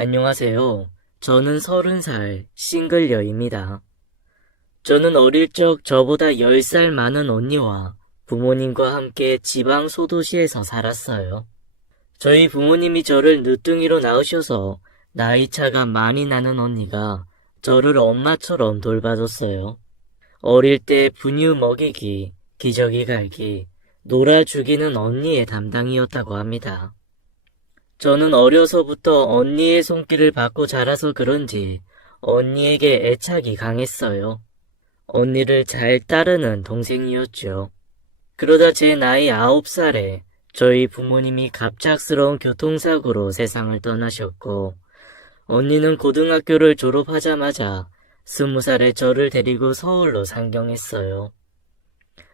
안녕하세요. 저는 30살 싱글녀입니다. 저는 어릴 적 저보다 10살 많은 언니와 부모님과 함께 지방 소도시에서 살았어요. 저희 부모님이 저를 늦둥이로 낳으셔서 나이차가 많이 나는 언니가 저를 엄마처럼 돌봐줬어요. 어릴 때 분유 먹이기, 기저귀 갈기, 놀아주기는 언니의 담당이었다고 합니다. 저는 어려서부터 언니의 손길을 받고 자라서 그런지 언니에게 애착이 강했어요. 언니를 잘 따르는 동생이었죠. 그러다 제 나이 9살에 저희 부모님이 갑작스러운 교통사고로 세상을 떠나셨고, 언니는 고등학교를 졸업하자마자 20살에 저를 데리고 서울로 상경했어요.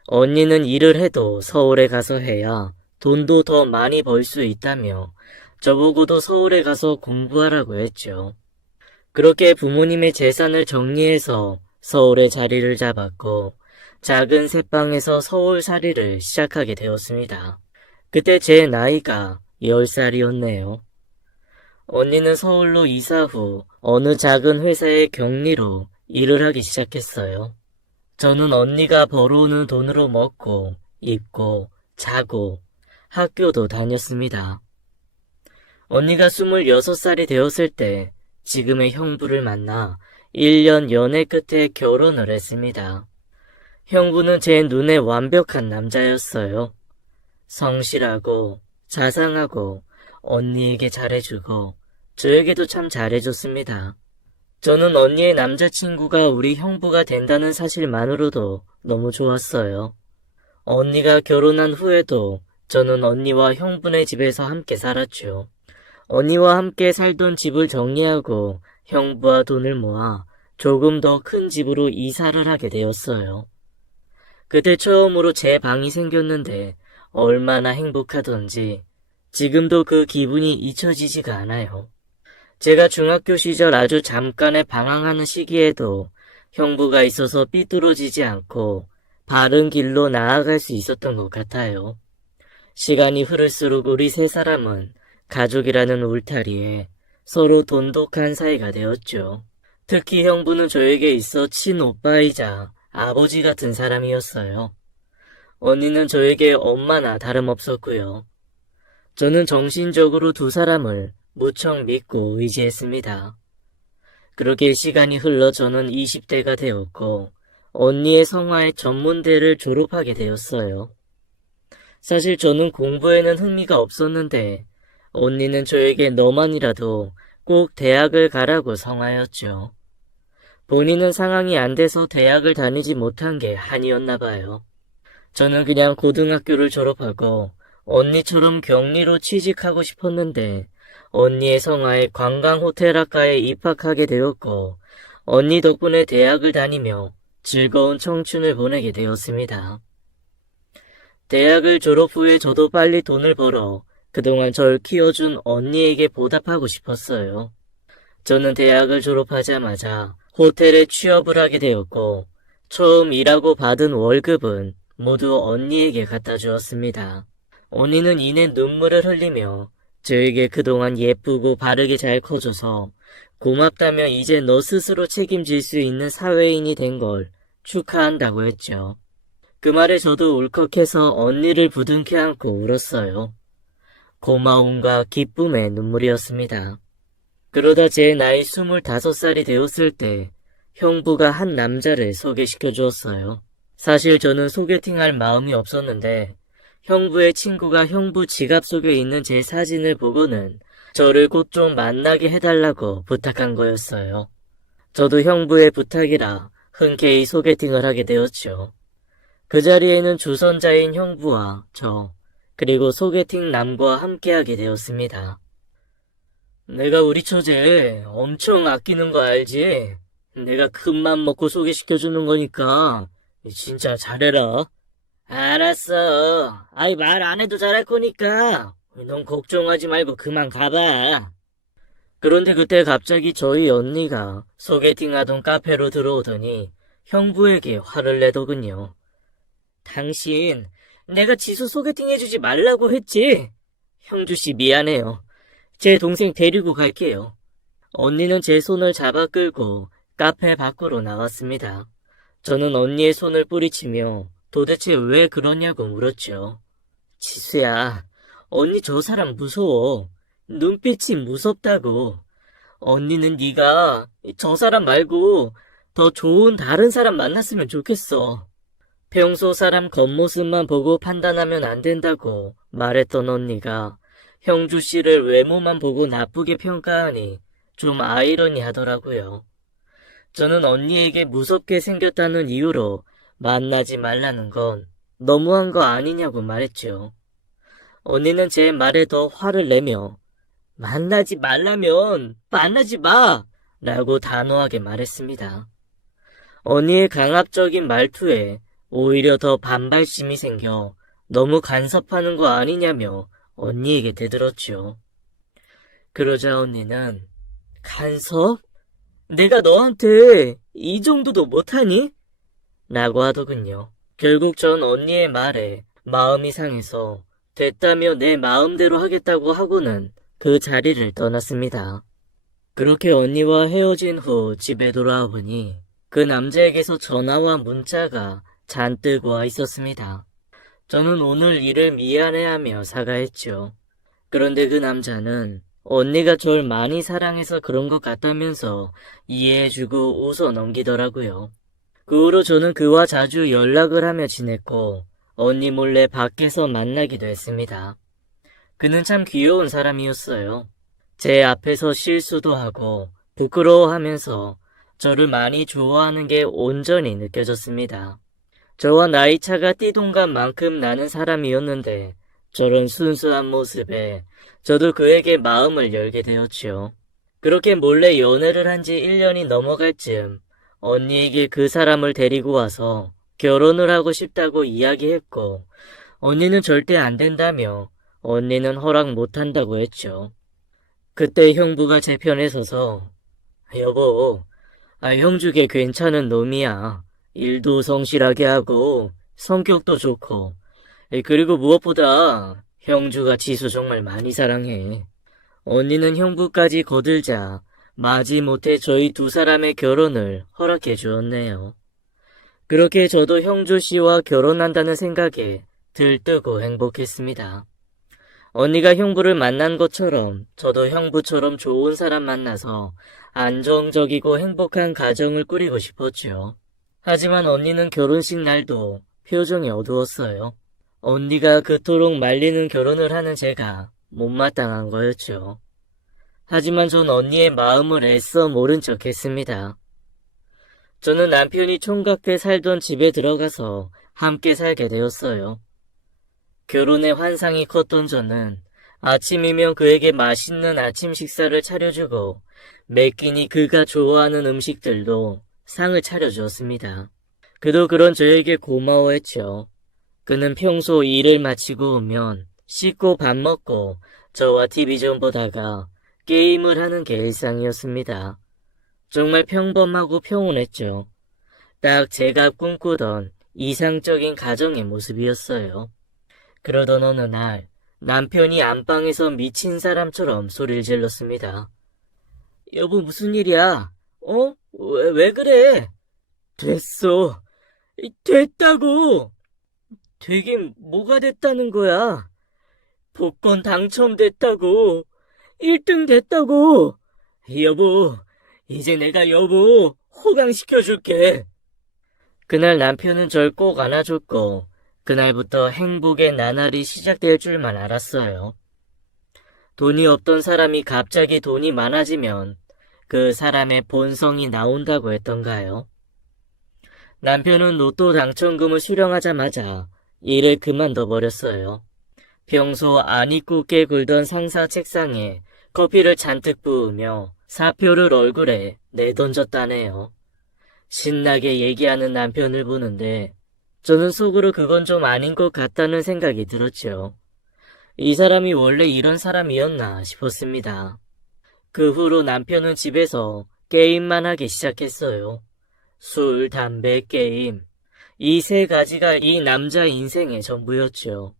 언니는 일을 해도 서울에 가서 해야 돈도 더 많이 벌 수 있다며 저보고도 서울에 가서 공부하라고 했죠. 그렇게 부모님의 재산을 정리해서 서울에 자리를 잡았고 작은 새방에서 서울살이를 시작하게 되었습니다. 그때 제 나이가 10살이었네요. 언니는 서울로 이사 후 어느 작은 회사의 경리로 일을 하기 시작했어요. 저는 언니가 벌어오는 돈으로 먹고 입고 자고 학교도 다녔습니다. 언니가 26살이 되었을 때 지금의 형부를 만나 1년 연애 끝에 결혼을 했습니다. 형부는 제 눈에 완벽한 남자였어요. 성실하고 자상하고 언니에게 잘해주고 저에게도 참 잘해줬습니다. 저는 언니의 남자친구가 우리 형부가 된다는 사실만으로도 너무 좋았어요. 언니가 결혼한 후에도 저는 언니와 형부네 집에서 함께 살았죠. 언니와 함께 살던 집을 정리하고 형부와 돈을 모아 조금 더 큰 집으로 이사를 하게 되었어요. 그때 처음으로 제 방이 생겼는데 얼마나 행복하던지 지금도 그 기분이 잊혀지지가 않아요. 제가 중학교 시절 아주 잠깐의 방황하는 시기에도 형부가 있어서 삐뚤어지지 않고 바른 길로 나아갈 수 있었던 것 같아요. 시간이 흐를수록 우리 세 사람은 가족이라는 울타리에 서로 돈독한 사이가 되었죠. 특히 형부는 저에게 있어 친오빠이자 아버지 같은 사람이었어요. 언니는 저에게 엄마나 다름없었고요. 저는 정신적으로 두 사람을 무척 믿고 의지했습니다. 그렇게 시간이 흘러 저는 20대가 되었고 언니의 성화의 전문대를 졸업하게 되었어요. 사실 저는 공부에는 흥미가 없었는데 언니는 저에게 너만이라도 꼭 대학을 가라고 성하였죠. 본인은 상황이 안 돼서 대학을 다니지 못한 게 한이었나 봐요. 저는 그냥 고등학교를 졸업하고 언니처럼 격리로 취직하고 싶었는데 언니의 성화에 관광호텔학과에 입학하게 되었고 언니 덕분에 대학을 다니며 즐거운 청춘을 보내게 되었습니다. 대학을 졸업 후에 저도 빨리 돈을 벌어 그동안 절 키워준 언니에게 보답하고 싶었어요. 저는 대학을 졸업하자마자 호텔에 취업을 하게 되었고 처음 일하고 받은 월급은 모두 언니에게 갖다 주었습니다. 언니는 이내 눈물을 흘리며 저에게 그동안 예쁘고 바르게 잘 커줘서 고맙다며 이제 너 스스로 책임질 수 있는 사회인이 된 걸 축하한다고 했죠. 그 말에 저도 울컥해서 언니를 부둥켜 안고 울었어요. 고마움과 기쁨의 눈물이었습니다. 그러다 제 나이 25살이 되었을 때 형부가 한 남자를 소개시켜 주었어요. 사실 저는 소개팅할 마음이 없었는데 형부의 친구가 형부 지갑 속에 있는 제 사진을 보고는 저를 곧 좀 만나게 해달라고 부탁한 거였어요. 저도 형부의 부탁이라 흔쾌히 소개팅을 하게 되었죠. 그 자리에는 주선자인 형부와 저, 그리고 소개팅 남과 함께하게 되었습니다. 내가 우리 처제 엄청 아끼는 거 알지? 내가 큰맘 먹고 소개시켜주는 거니까 진짜 잘해라. 알았어. 아이 말 안 해도 잘할 거니까 넌 걱정하지 말고 그만 가봐. 그런데 그때 갑자기 저희 언니가 소개팅하던 카페로 들어오더니 형부에게 화를 내더군요. 당신 내가 지수 소개팅 해주지 말라고 했지? 형주씨 미안해요. 제 동생 데리고 갈게요. 언니는 제 손을 잡아 끌고 카페 밖으로 나왔습니다. 저는 언니의 손을 뿌리치며 도대체 왜 그러냐고 물었죠. 지수야, 언니 저 사람 무서워. 눈빛이 무섭다고. 언니는 네가 저 사람 말고 더 좋은 다른 사람 만났으면 좋겠어. 평소 사람 겉모습만 보고 판단하면 안 된다고 말했던 언니가 형주 씨를 외모만 보고 나쁘게 평가하니 좀 아이러니하더라고요. 저는 언니에게 무섭게 생겼다는 이유로 만나지 말라는 건 너무한 거 아니냐고 말했죠. 언니는 제 말에 더 화를 내며 만나지 말라면 만나지 마! 라고 단호하게 말했습니다. 언니의 강압적인 말투에 오히려 더 반발심이 생겨 너무 간섭하는 거 아니냐며 언니에게 대들었죠. 그러자 언니는 간섭? 내가 너한테 이 정도도 못하니? 라고 하더군요. 결국 전 언니의 말에 마음이 상해서 됐다며 내 마음대로 하겠다고 하고는 그 자리를 떠났습니다. 그렇게 언니와 헤어진 후 집에 돌아와 보니 그 남자에게서 전화와 문자가 잔뜩 와 있었습니다. 저는 오늘 일을 미안해하며 사과했죠. 그런데 그 남자는 언니가 절 많이 사랑해서 그런 것 같다면서 이해해주고 웃어 넘기더라고요. 그 후로 저는 그와 자주 연락을 하며 지냈고 언니 몰래 밖에서 만나기도 했습니다. 그는 참 귀여운 사람이었어요. 제 앞에서 실수도 하고 부끄러워하면서 저를 많이 좋아하는 게 온전히 느껴졌습니다. 저와 나이 차가 띠동갑만큼 나는 사람이었는데 저런 순수한 모습에 저도 그에게 마음을 열게 되었죠. 그렇게 몰래 연애를 한 지 1년이 넘어갈 즈음 언니에게 그 사람을 데리고 와서 결혼을 하고 싶다고 이야기했고 언니는 절대 안 된다며 언니는 허락 못한다고 했죠. 그때 형부가 제 편에 서서 여보, 형주게 괜찮은 놈이야. 일도 성실하게 하고 성격도 좋고 그리고 무엇보다 형주가 지수 정말 많이 사랑해. 언니는 형부까지 거들자 마지못해 저희 두 사람의 결혼을 허락해 주었네요. 그렇게 저도 형주 씨와 결혼한다는 생각에 들뜨고 행복했습니다. 언니가 형부를 만난 것처럼 저도 형부처럼 좋은 사람 만나서 안정적이고 행복한 가정을 꾸리고 싶었죠. 하지만 언니는 결혼식 날도 표정이 어두웠어요. 언니가 그토록 말리는 결혼을 하는 제가 못마땅한 거였죠. 하지만 전 언니의 마음을 애써 모른 척 했습니다. 저는 남편이 총각 때 살던 집에 들어가서 함께 살게 되었어요. 결혼의 환상이 컸던 저는 아침이면 그에게 맛있는 아침 식사를 차려주고 매 끼니 그가 좋아하는 음식들도 상을 차려주었습니다. 그도 그런 저에게 고마워했죠. 그는 평소 일을 마치고 오면 씻고 밥 먹고 저와 TV 좀 보다가 게임을 하는 게 일상이었습니다. 정말 평범하고 평온했죠. 딱 제가 꿈꾸던 이상적인 가정의 모습이었어요. 그러던 어느 날 남편이 안방에서 미친 사람처럼 소리를 질렀습니다. 여보 무슨 일이야? 왜 그래? 됐어. 됐다고. 되긴 뭐가 됐다는 거야? 복권 당첨됐다고. 1등 됐다고. 여보, 이제 내가 여보 호강시켜줄게. 그날 남편은 절 꼭 안아줬고 그날부터 행복의 나날이 시작될 줄만 알았어요. 돈이 없던 사람이 갑자기 돈이 많아지면 그 사람의 본성이 나온다고 했던가요? 남편은 로또 당첨금을 수령하자마자 일을 그만둬 버렸어요. 평소 안 잊고 깨 굴던 상사 책상에 커피를 잔뜩 부으며 사표를 얼굴에 내던졌다네요. 신나게 얘기하는 남편을 보는데 저는 속으로 그건 좀 아닌 것 같다는 생각이 들었죠. 이 사람이 원래 이런 사람이었나 싶었습니다. 그 후로 남편은 집에서 게임만 하기 시작했어요. 술, 담배, 게임. 이 세 가지가 이 남자 인생의 전부였죠.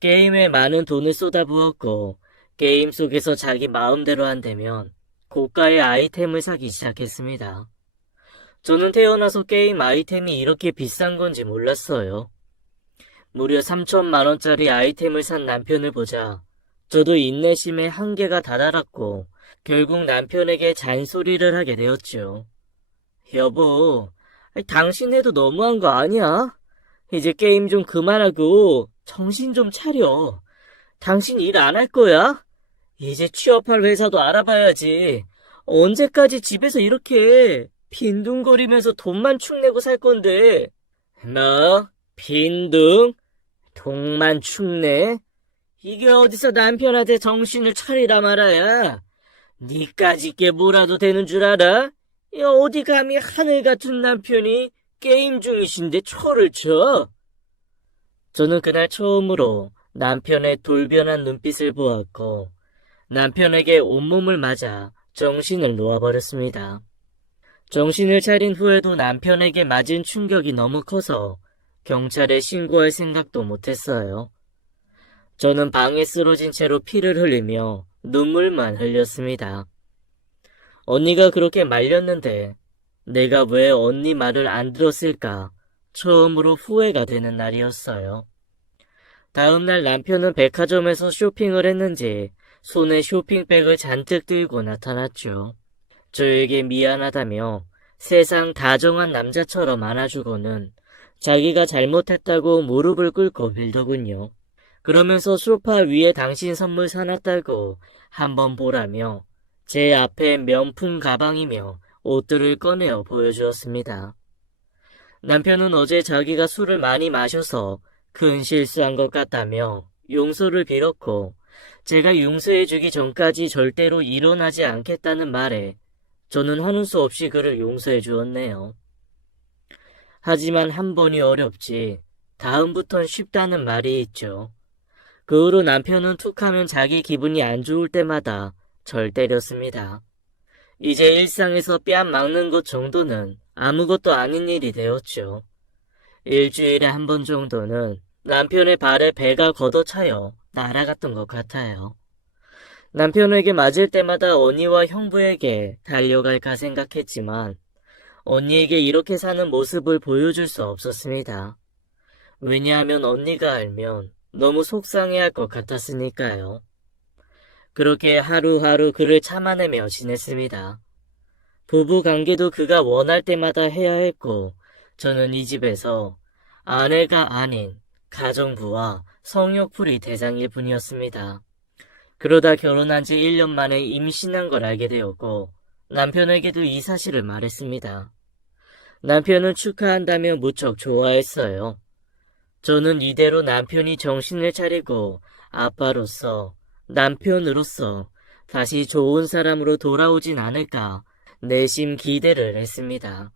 게임에 많은 돈을 쏟아부었고 게임 속에서 자기 마음대로 한다면 고가의 아이템을 사기 시작했습니다. 저는 태어나서 게임 아이템이 이렇게 비싼 건지 몰랐어요. 무려 3천만 원짜리 아이템을 산 남편을 보자 저도 인내심의 한계가 다다랐고 결국 남편에게 잔소리를 하게 되었죠. 여보, 당신 해도 너무한 거 아니야? 이제 게임 좀 그만하고 정신 좀 차려. 당신 일 안 할 거야? 이제 취업할 회사도 알아봐야지. 언제까지 집에서 이렇게 빈둥거리면서 돈만 축내고 살 건데. 뭐? 빈둥? 돈만 축내? 이게 어디서 남편한테 정신을 차리라 말아야. 니까짓 게 뭐라도 되는 줄 알아? 야, 어디 감히 하늘 같은 남편이 게임 중이신데 초를 쳐? 저는 그날 처음으로 남편의 돌변한 눈빛을 보았고 남편에게 온몸을 맞아 정신을 놓아버렸습니다. 정신을 차린 후에도 남편에게 맞은 충격이 너무 커서 경찰에 신고할 생각도 못했어요. 저는 방에 쓰러진 채로 피를 흘리며 눈물만 흘렸습니다. 언니가 그렇게 말렸는데 내가 왜 언니 말을 안 들었을까 처음으로 후회가 되는 날이었어요. 다음날 남편은 백화점에서 쇼핑을 했는지 손에 쇼핑백을 잔뜩 들고 나타났죠. 저에게 미안하다며 세상 다정한 남자처럼 안아주고는 자기가 잘못했다고 무릎을 꿇고 빌더군요. 그러면서 소파 위에 당신 선물 사놨다고 한번 보라며 제 앞에 명품 가방이며 옷들을 꺼내어 보여주었습니다. 남편은 어제 자기가 술을 많이 마셔서 큰 실수한 것 같다며 용서를 빌었고 제가 용서해주기 전까지 절대로 일어나지 않겠다는 말에 저는 하는 수 없이 그를 용서해 주었네요. 하지만 한 번이 어렵지 다음부턴 쉽다는 말이 있죠. 그 후로 남편은 툭하면 자기 기분이 안 좋을 때마다 절 때렸습니다. 이제 일상에서 뺨 막는 것 정도는 아무것도 아닌 일이 되었죠. 일주일에 한 번 정도는 남편의 발에 배가 걷어차여 날아갔던 것 같아요. 남편에게 맞을 때마다 언니와 형부에게 달려갈까 생각했지만 언니에게 이렇게 사는 모습을 보여줄 수 없었습니다. 왜냐하면 언니가 알면 너무 속상해할 것 같았으니까요. 그렇게 하루하루 그를 참아내며 지냈습니다. 부부 관계도 그가 원할 때마다 해야 했고 저는 이 집에서 아내가 아닌 가정부와 성욕풀이 대상일 뿐이었습니다. 그러다 결혼한 지 1년 만에 임신한 걸 알게 되었고 남편에게도 이 사실을 말했습니다. 남편은 축하한다며 무척 좋아했어요. 저는 이대로 남편이 정신을 차리고 아빠로서 남편으로서 다시 좋은 사람으로 돌아오진 않을까 내심 기대를 했습니다.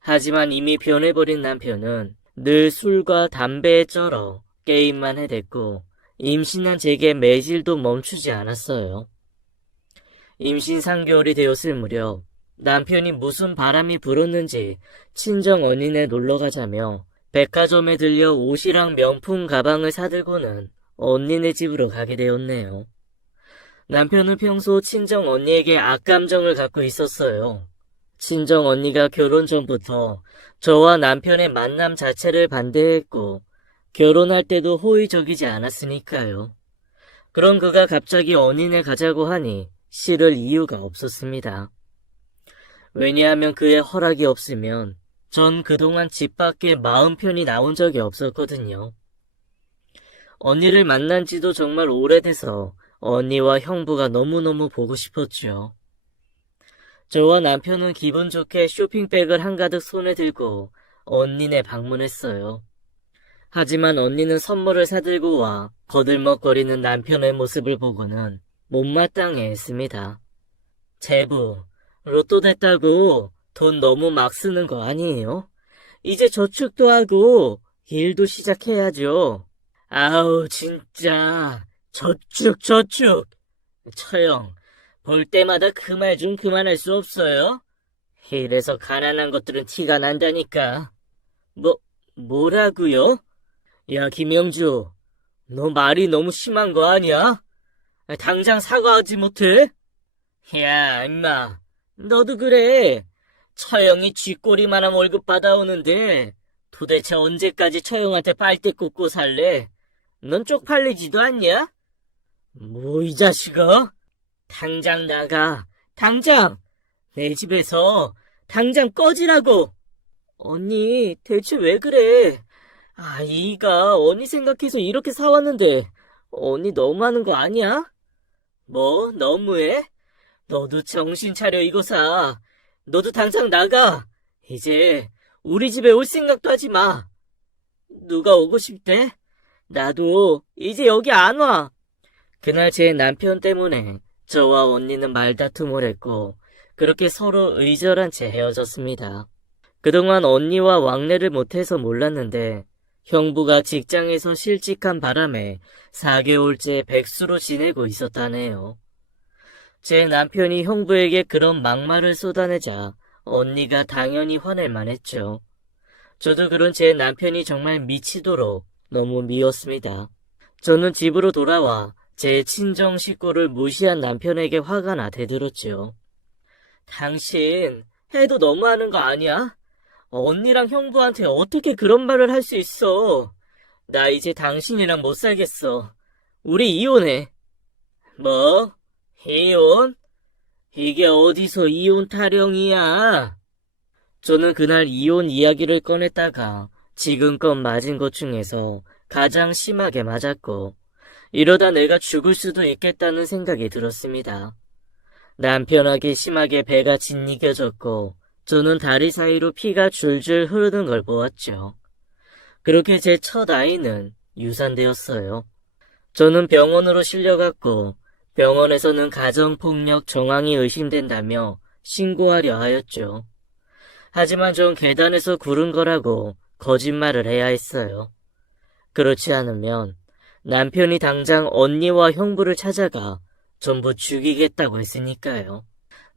하지만 이미 변해버린 남편은 늘 술과 담배에 쩔어 게임만 해댔고 임신한 제게 매질도 멈추지 않았어요. 임신 3개월이 되었을 무렵 남편이 무슨 바람이 불었는지 친정 언니네 놀러가자며 백화점에 들려 옷이랑 명품 가방을 사들고는 언니네 집으로 가게 되었네요. 남편은 평소 친정 언니에게 악감정을 갖고 있었어요. 친정 언니가 결혼 전부터 저와 남편의 만남 자체를 반대했고 결혼할 때도 호의적이지 않았으니까요. 그런 그가 갑자기 언니네 가자고 하니 싫을 이유가 없었습니다. 왜냐하면 그의 허락이 없으면 전 그동안 집 밖에 마음 편히 나온 적이 없었거든요. 언니를 만난 지도 정말 오래돼서 언니와 형부가 너무너무 보고 싶었죠. 저와 남편은 기분 좋게 쇼핑백을 한가득 손에 들고 언니네 방문했어요. 하지만 언니는 선물을 사들고 와 거들먹거리는 남편의 모습을 보고는 못마땅해 했습니다. 제부, 로또 됐다고 돈 너무 막 쓰는 거 아니에요? 이제 저축도 하고 일도 시작해야죠. 아우 진짜 저축. 처형, 볼 때마다 그 말 좀 그만할 수 없어요? 이래서 가난한 것들은 티가 난다니까. 뭐라고요? 야 김영주, 너 말이 너무 심한 거 아니야? 당장 사과하지 못해? 야, 임마. 너도 그래. 처형이 쥐꼬리만한 월급 받아오는데 도대체 언제까지 처형한테 빨대 꽂고 살래? 넌 쪽팔리지도 않냐? 뭐, 이 자식아? 당장 나가. 당장! 내 집에서 당장 꺼지라고! 언니, 대체 왜 그래? 이가 언니 생각해서 이렇게 사왔는데, 언니 너무하는 거 아니야? 뭐, 너무해? 너도 정신 차려, 이거사. 너도 당장 나가. 이제 우리 집에 올 생각도 하지 마. 누가 오고 싶대? 나도 이제 여기 안 와. 그날 제 남편 때문에 저와 언니는 말다툼을 했고, 그렇게 서로 의절한 채 헤어졌습니다. 그동안 언니와 왕래를 못해서 몰랐는데, 형부가 직장에서 실직한 바람에 4개월째 백수로 지내고 있었다네요. 제 남편이 형부에게 그런 막말을 쏟아내자 언니가 당연히 화낼 만했죠. 저도 그런 제 남편이 정말 미치도록 너무 미웠습니다. 저는 집으로 돌아와 제 친정 식구를 무시한 남편에게 화가 나 대들었죠. 당신 해도 너무하는 거 아니야? 언니랑 형부한테 어떻게 그런 말을 할 수 있어? 나 이제 당신이랑 못 살겠어. 우리 이혼해. 뭐? 이혼? 이게 어디서 이혼 타령이야? 저는 그날 이혼 이야기를 꺼냈다가 지금껏 맞은 것 중에서 가장 심하게 맞았고, 이러다 내가 죽을 수도 있겠다는 생각이 들었습니다. 남편에게 심하게 배가 짓이겨졌고, 저는 다리 사이로 피가 줄줄 흐르는 걸 보았죠. 그렇게 제 첫 아이는 유산되었어요. 저는 병원으로 실려갔고, 병원에서는 가정폭력 정황이 의심된다며 신고하려 하였죠. 하지만 전 계단에서 구른 거라고 거짓말을 해야 했어요. 그렇지 않으면 남편이 당장 언니와 형부를 찾아가 전부 죽이겠다고 했으니까요.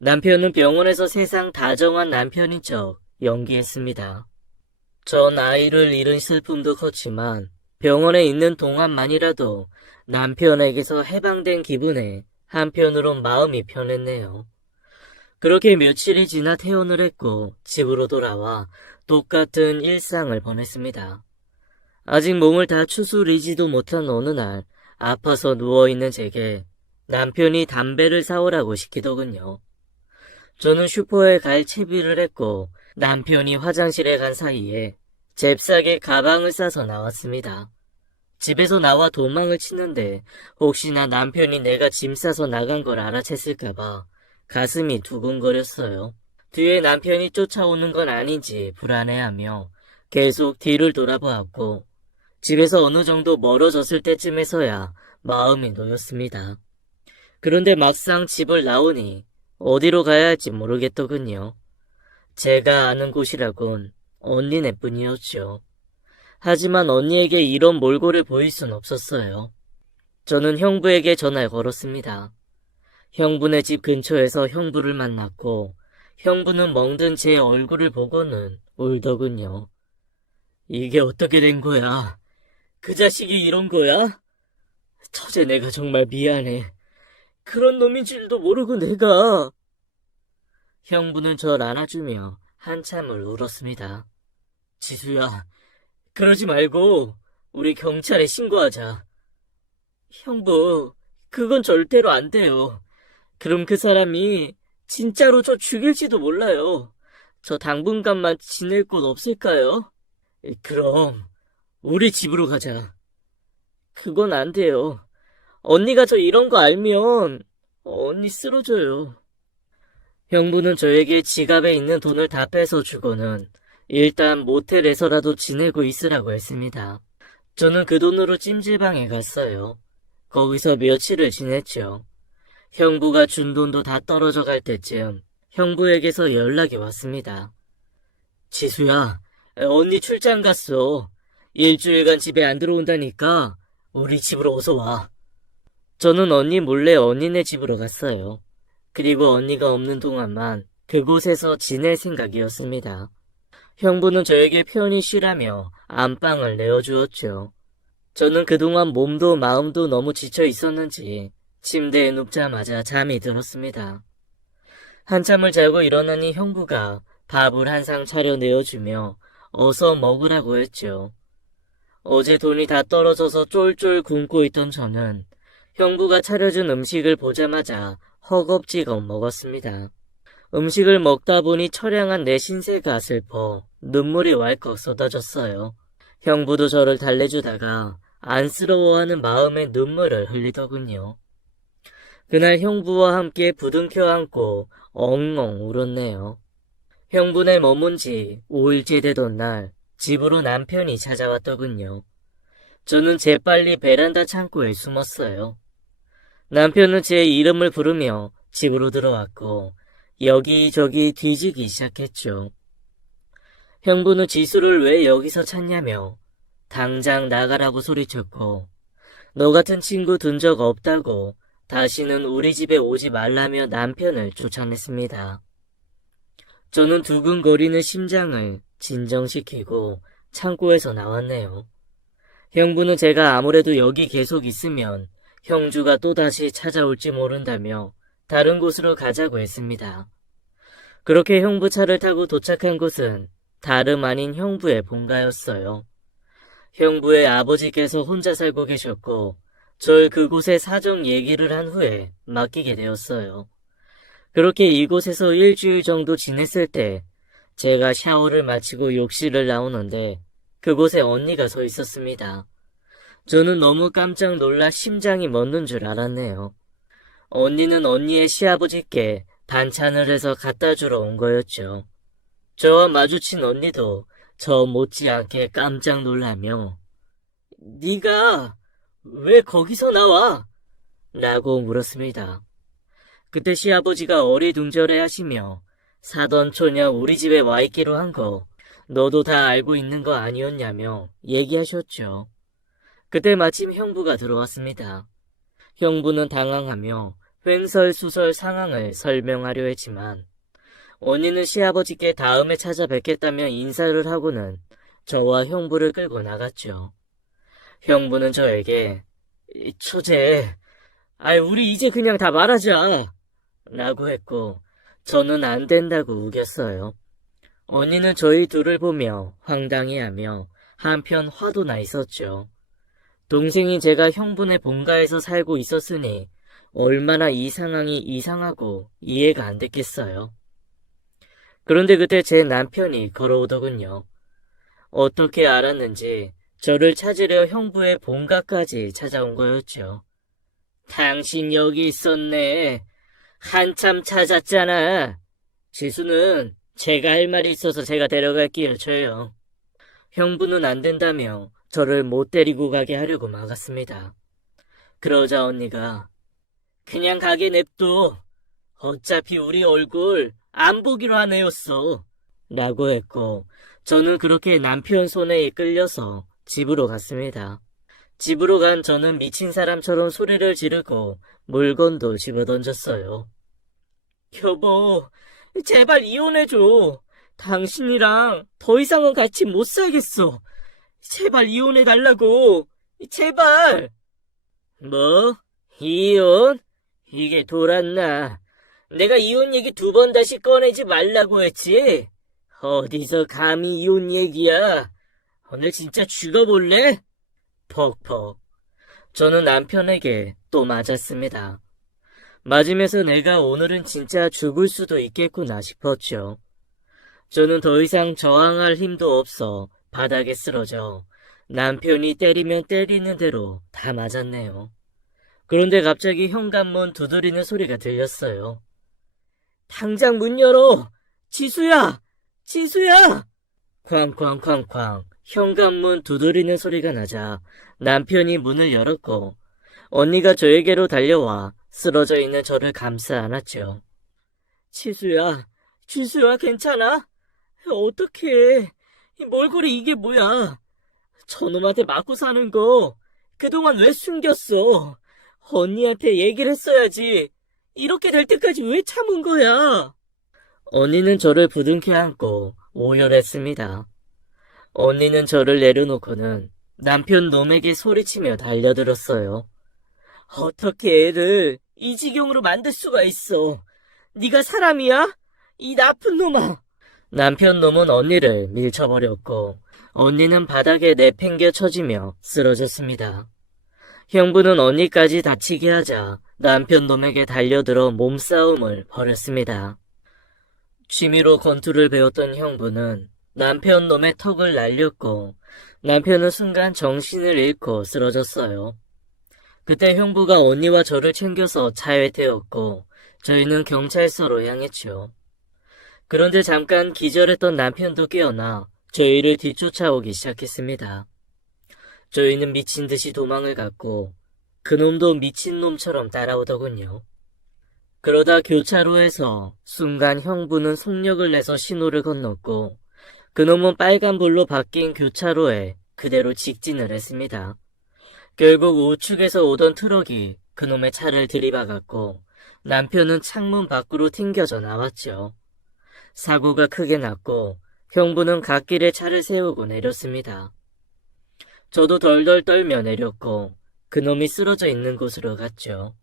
남편은 병원에서 세상 다정한 남편인 척 연기했습니다. 전 아이를 잃은 슬픔도 컸지만 병원에 있는 동안만이라도 남편에게서 해방된 기분에 한편으론 마음이 편했네요. 그렇게 며칠이 지나 퇴원을 했고 집으로 돌아와 똑같은 일상을 보냈습니다. 아직 몸을 다 추스리지도 못한 어느 날 아파서 누워있는 제게 남편이 담배를 사오라고 시키더군요. 저는 슈퍼에 갈 채비를 했고 남편이 화장실에 간 사이에 잽싸게 가방을 싸서 나왔습니다. 집에서 나와 도망을 치는데 혹시나 남편이 내가 짐 싸서 나간 걸 알아챘을까봐 가슴이 두근거렸어요. 뒤에 남편이 쫓아오는 건 아닌지 불안해하며 계속 뒤를 돌아보았고 집에서 어느 정도 멀어졌을 때쯤에서야 마음이 놓였습니다. 그런데 막상 집을 나오니 어디로 가야 할지 모르겠더군요. 제가 아는 곳이라곤 언니네뿐이었죠. 하지만 언니에게 이런 몰골을 보일 순 없었어요. 저는 형부에게 전화를 걸었습니다. 형부네 집 근처에서 형부를 만났고 형부는 멍든 제 얼굴을 보고는 울더군요. 이게 어떻게 된 거야? 그 자식이 이런 거야? 처제 내가 정말 미안해. 그런 놈인 줄도 모르고 내가. 형부는 절 안아주며 한참을 울었습니다. 지수야, 그러지 말고 우리 경찰에 신고하자. 형부, 그건 절대로 안 돼요. 그럼 그 사람이 진짜로 저 죽일지도 몰라요. 저 당분간만 지낼 곳 없을까요? 그럼 우리 집으로 가자. 그건 안 돼요. 언니가 저 이런 거 알면 언니 쓰러져요. 형부는 저에게 지갑에 있는 돈을 다 뺏어주고는 일단 모텔에서라도 지내고 있으라고 했습니다. 저는 그 돈으로 찜질방에 갔어요. 거기서 며칠을 지냈죠. 형부가 준 돈도 다 떨어져 갈 때쯤 형부에게서 연락이 왔습니다. 지수야, 언니 출장 갔어. 일주일간 집에 안 들어온다니까 우리 집으로 어서 와. 저는 언니 몰래 언니네 집으로 갔어요. 그리고 언니가 없는 동안만 그곳에서 지낼 생각이었습니다. 형부는 저에게 편히 쉬라며 안방을 내어주었죠. 저는 그동안 몸도 마음도 너무 지쳐 있었는지 침대에 눕자마자 잠이 들었습니다. 한참을 자고 일어나니 형부가 밥을 한 상 차려 내어주며 어서 먹으라고 했죠. 어제 돈이 다 떨어져서 쫄쫄 굶고 있던 저는 형부가 차려준 음식을 보자마자 허겁지겁 먹었습니다. 음식을 먹다 보니 처량한 내 신세가 슬퍼 눈물이 왈컥 쏟아졌어요. 형부도 저를 달래주다가 안쓰러워하는 마음에 눈물을 흘리더군요. 그날 형부와 함께 부둥켜 안고 엉엉 울었네요. 형부네 머문 지 5일째 되던 날 집으로 남편이 찾아왔더군요. 저는 재빨리 베란다 창고에 숨었어요. 남편은 제 이름을 부르며 집으로 들어왔고 여기저기 뒤지기 시작했죠. 형부는 지수를 왜 여기서 찾냐며 당장 나가라고 소리쳤고 너 같은 친구 둔 적 없다고 다시는 우리 집에 오지 말라며 남편을 쫓아냈습니다. 저는 두근거리는 심장을 진정시키고 창고에서 나왔네요. 형부는 제가 아무래도 여기 계속 있으면 형주가 또다시 찾아올지 모른다며 다른 곳으로 가자고 했습니다. 그렇게 형부 차를 타고 도착한 곳은 다름 아닌 형부의 본가였어요. 형부의 아버지께서 혼자 살고 계셨고 절 그곳에 사정 얘기를 한 후에 맡기게 되었어요. 그렇게 이곳에서 일주일 정도 지냈을 때 제가 샤워를 마치고 욕실을 나오는데 그곳에 언니가 서 있었습니다. 저는 너무 깜짝 놀라 심장이 멎는 줄 알았네요. 언니는 언니의 시아버지께 반찬을 해서 갖다 주러 온 거였죠. 저와 마주친 언니도 저 못지않게 깜짝 놀라며 네가 왜 거기서 나와? 라고 물었습니다. 그때 시아버지가 어리둥절해 하시며 사돈 처녀 우리 집에 와 있기로 한 거 너도 다 알고 있는 거 아니었냐며 얘기하셨죠. 그때 마침 형부가 들어왔습니다. 형부는 당황하며 횡설수설 상황을 설명하려 했지만 언니는 시아버지께 다음에 찾아뵙겠다며 인사를 하고는 저와 형부를 끌고 나갔죠. 형부는 저에게 처제, 우리 이제 그냥 다 말하자 라고 했고 저는 안 된다고 우겼어요. 언니는 저희 둘을 보며 황당해하며 한편 화도 나 있었죠. 동생이 제가 형부네 본가에서 살고 있었으니 얼마나 이 상황이 이상하고 이해가 안 됐겠어요. 그런데 그때 제 남편이 걸어오더군요. 어떻게 알았는지 저를 찾으려 형부의 본가까지 찾아온 거였죠. 당신 여기 있었네. 한참 찾았잖아. 지수는 제가 할 말이 있어서 제가 데려갈게요, 저요. 형부는 안 된다며 저를 못 데리고 가게 하려고 막았습니다. 그러자 언니가 그냥 가게 냅둬. 어차피 우리 얼굴 안 보기로 한 애였어. 라고 했고 저는 그렇게 남편 손에 이끌려서 집으로 갔습니다. 집으로 간 저는 미친 사람처럼 소리를 지르고 물건도 집어던졌어요. 여보, 제발 이혼해줘. 당신이랑 더 이상은 같이 못 살겠어. 제발 이혼해달라고. 제발. 뭐? 이혼? 이게 돌았나? 내가 이혼 얘기 2번 다시 꺼내지 말라고 했지? 어디서 감히 이혼 얘기야? 오늘 진짜 죽어볼래? 퍽퍽. 저는 남편에게 또 맞았습니다. 맞으면서 내가 오늘은 진짜 죽을 수도 있겠구나 싶었죠. 저는 더 이상 저항할 힘도 없어 바닥에 쓰러져 남편이 때리면 때리는 대로 다 맞았네요. 그런데 갑자기 현관문 두드리는 소리가 들렸어요. 당장 문 열어! 지수야! 지수야! 쾅쾅쾅쾅 현관문 두드리는 소리가 나자 남편이 문을 열었고 언니가 저에게로 달려와 쓰러져 있는 저를 감싸 안았죠. 지수야, 지수야 괜찮아? 어떡해. 이 몰골이 이게 뭐야. 저놈한테 맞고 사는 거 그동안 왜 숨겼어. 언니한테 얘기를 했어야지. 이렇게 될 때까지 왜 참은 거야. 언니는 저를 부둥켜 안고 오열했습니다. 언니는 저를 내려놓고는 남편 놈에게 소리치며 달려들었어요. 어떻게 애를 이 지경으로 만들 수가 있어. 네가 사람이야? 이 나쁜 놈아! 남편 놈은 언니를 밀쳐버렸고 언니는 바닥에 내팽겨 쳐지며 쓰러졌습니다. 형부는 언니까지 다치게 하자 남편 놈에게 달려들어 몸싸움을 벌였습니다. 취미로 권투를 배웠던 형부는 남편 놈의 턱을 날렸고 남편은 순간 정신을 잃고 쓰러졌어요. 그때 형부가 언니와 저를 챙겨서 차에 태웠고 저희는 경찰서로 향했죠. 그런데 잠깐 기절했던 남편도 깨어나 저희를 뒤쫓아오기 시작했습니다. 저희는 미친 듯이 도망을 갔고 그놈도 미친놈처럼 따라오더군요. 그러다 교차로에서 순간 형부는 속력을 내서 신호를 건넜고 그놈은 빨간불로 바뀐 교차로에 그대로 직진을 했습니다. 결국 우측에서 오던 트럭이 그놈의 차를 들이박았고 남편은 창문 밖으로 튕겨져 나왔죠. 사고가 크게 났고 형부는 갓길에 차를 세우고 내렸습니다. 저도 덜덜 떨며 내렸고 그놈이 쓰러져 있는 곳으로 갔죠.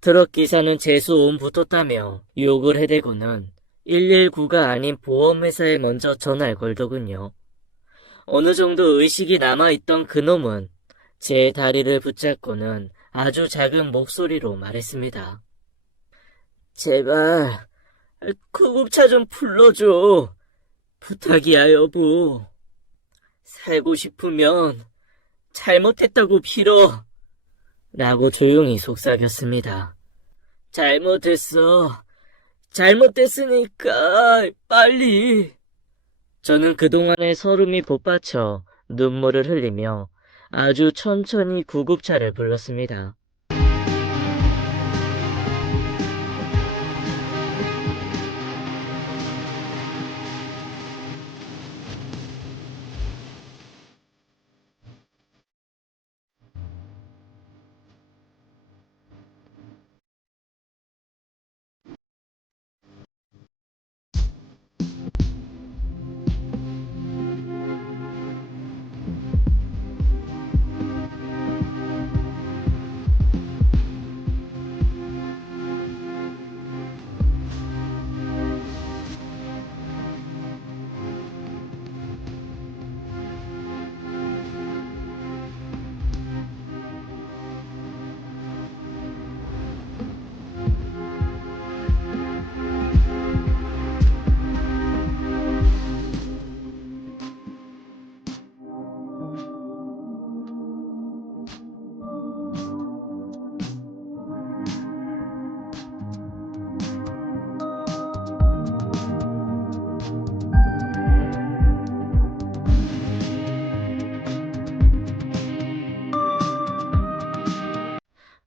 트럭 기사는 재수온 붙었다며 욕을 해대고는 119가 아닌 보험회사에 먼저 전화를 걸더군요. 어느 정도 의식이 남아있던 그놈은 제 다리를 붙잡고는 아주 작은 목소리로 말했습니다. 제발 구급차 좀 불러줘. 부탁이야 여보. 살고 싶으면 잘못했다고 빌어. 라고 조용히 속삭였습니다. 잘못했으니까 빨리. 저는 그동안의 서름이 복받쳐 눈물을 흘리며 아주 천천히 구급차를 불렀습니다.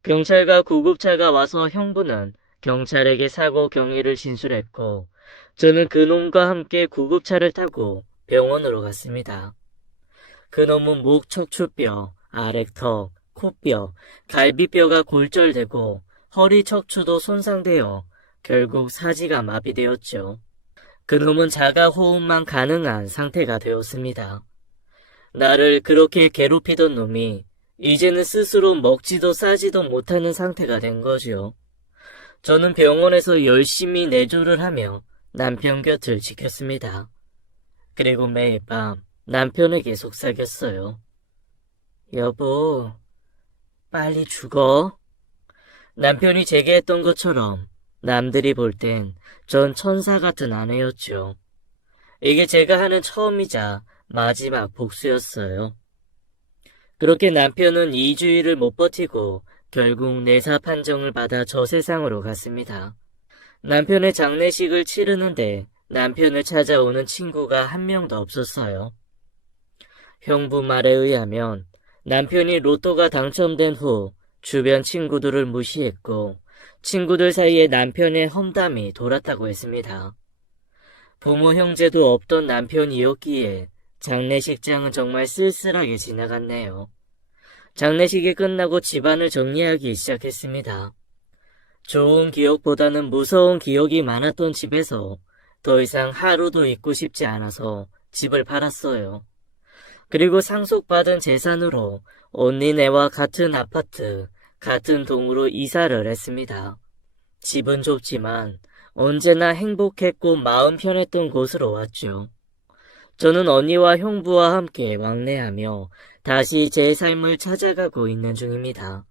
경찰과 구급차가 와서 형부는 경찰에게 사고 경위를 진술했고 저는 그놈과 함께 구급차를 타고 병원으로 갔습니다. 그놈은 목 척추뼈, 아래턱, 코뼈, 갈비뼈가 골절되고 허리 척추도 손상되어 결국 사지가 마비되었죠. 그놈은 자가 호흡만 가능한 상태가 되었습니다. 나를 그렇게 괴롭히던 놈이 이제는 스스로 먹지도 싸지도 못하는 상태가 된 거죠. 저는 병원에서 열심히 내조를 하며 남편 곁을 지켰습니다. 그리고 매일 밤 남편에게 속삭였어요. 여보, 빨리 죽어. 남편이 제게 했던 것처럼 남들이 볼 땐 전 천사 같은 아내였죠. 이게 제가 하는 처음이자 마지막 복수였어요. 그렇게 남편은 2주일을 못 버티고 결국 내사 판정을 받아 저 세상으로 갔습니다. 남편의 장례식을 치르는데 남편을 찾아오는 친구가 한 명도 없었어요. 형부 말에 의하면 남편이 로또가 당첨된 후 주변 친구들을 무시했고 친구들 사이에 남편의 험담이 돌았다고 했습니다. 부모 형제도 없던 남편이었기에 장례식장은 정말 쓸쓸하게 지나갔네요. 장례식이 끝나고 집안을 정리하기 시작했습니다. 좋은 기억보다는 무서운 기억이 많았던 집에서 더 이상 하루도 있고 싶지 않아서 집을 팔았어요. 그리고 상속받은 재산으로 언니네와 같은 아파트, 같은 동으로 이사를 했습니다. 집은 좁지만 언제나 행복했고 마음 편했던 곳으로 왔죠. 저는 언니와 형부와 함께 왕래하며 다시 제 삶을 찾아가고 있는 중입니다.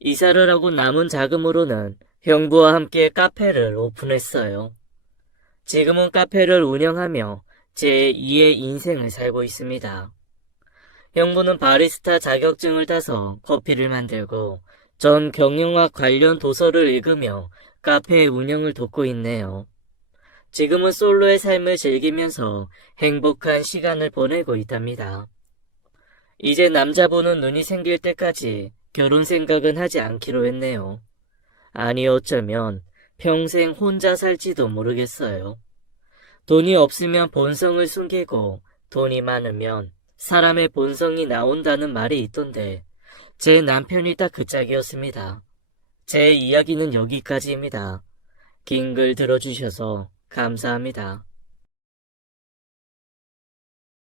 이사를 하고 남은 자금으로는 형부와 함께 카페를 오픈했어요. 지금은 카페를 운영하며 제 2의 인생을 살고 있습니다. 형부는 바리스타 자격증을 따서 커피를 만들고 전 경영학 관련 도서를 읽으며 카페 운영을 돕고 있네요. 지금은 솔로의 삶을 즐기면서 행복한 시간을 보내고 있답니다. 이제 남자분은 눈이 생길 때까지 결혼 생각은 하지 않기로 했네요. 아니 어쩌면 평생 혼자 살지도 모르겠어요. 돈이 없으면 본성을 숨기고 돈이 많으면 사람의 본성이 나온다는 말이 있던데 제 남편이 딱 그 짝이었습니다. 제 이야기는 여기까지입니다. 긴 글 들어주셔서 감사합니다.